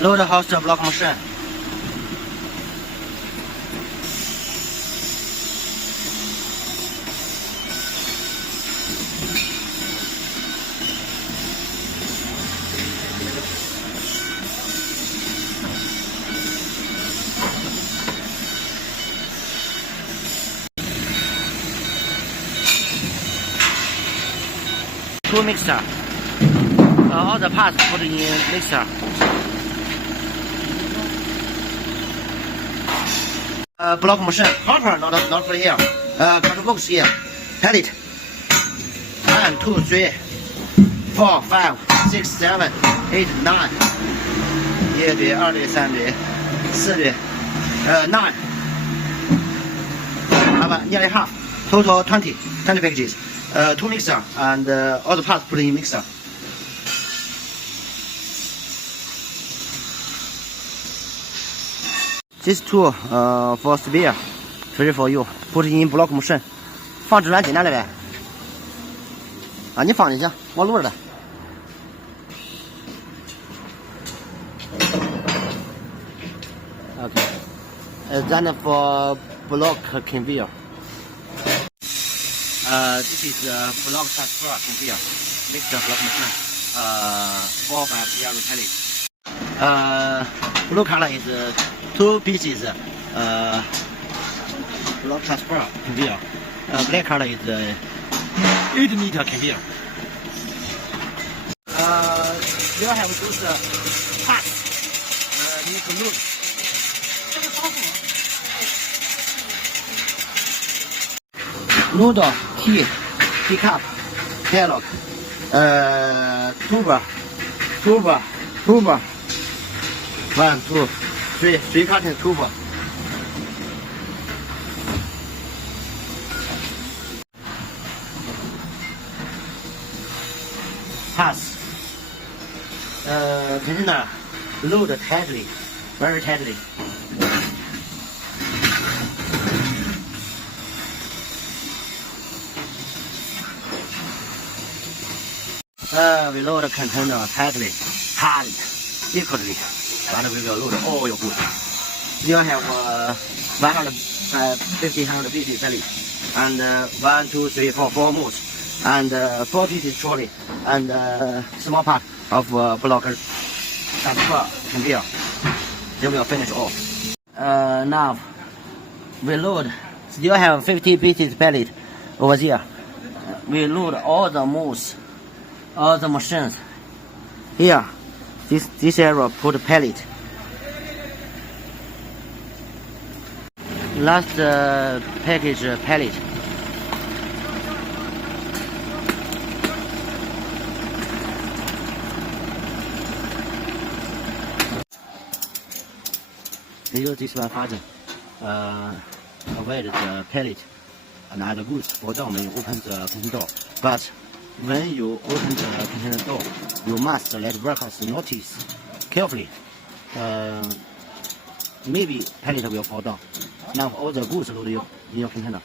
Load the house block machine. Two mixer. All the parts put in mixer. Block machine. Hopper not for here. Cut box here. Pallet. 1, 2, 3, 4, 5, 6, 7, 8, 9. 1叠、2叠、3叠、4叠。9. About nearly half. Total 20 packages. 2 mixer and all the parts put in mixer. This tool for spare, free for you. Put in block machine. 放指南简单了呗。啊，你放就行，我录着的。Okay. Then for block conveyor. This is block transfer conveyor. Mixer block machine. 4 by 0 pallet. Blue color is 2 pieces. Block transfer conveyor. Black color is 8 meter conveyor. You have those parts. Need to load. Noodle, key, pickup, padlock, tuber. 1, 2, 3 cutting tuber. Pass. Container load tightly, very tightly. We load the container tightly, hard, equally, but we will load all your goods. You have 150 pieces pallet, and 1, 2, 3, 4 moves, and 4 pieces trolley, and small part of blocker transfer conveyor. Then we'll finish off. Now we load. Still have 50 pieces pallet over there. We load all the moves. All the machines here. This area put pallet. Last package pallet. Use this one further. Avoid the pallet and other goods for down when you open the container door. But when you open the container door, you must let workers notice carefully. Maybe pallet will fall down. Now all the goods loaded in your container.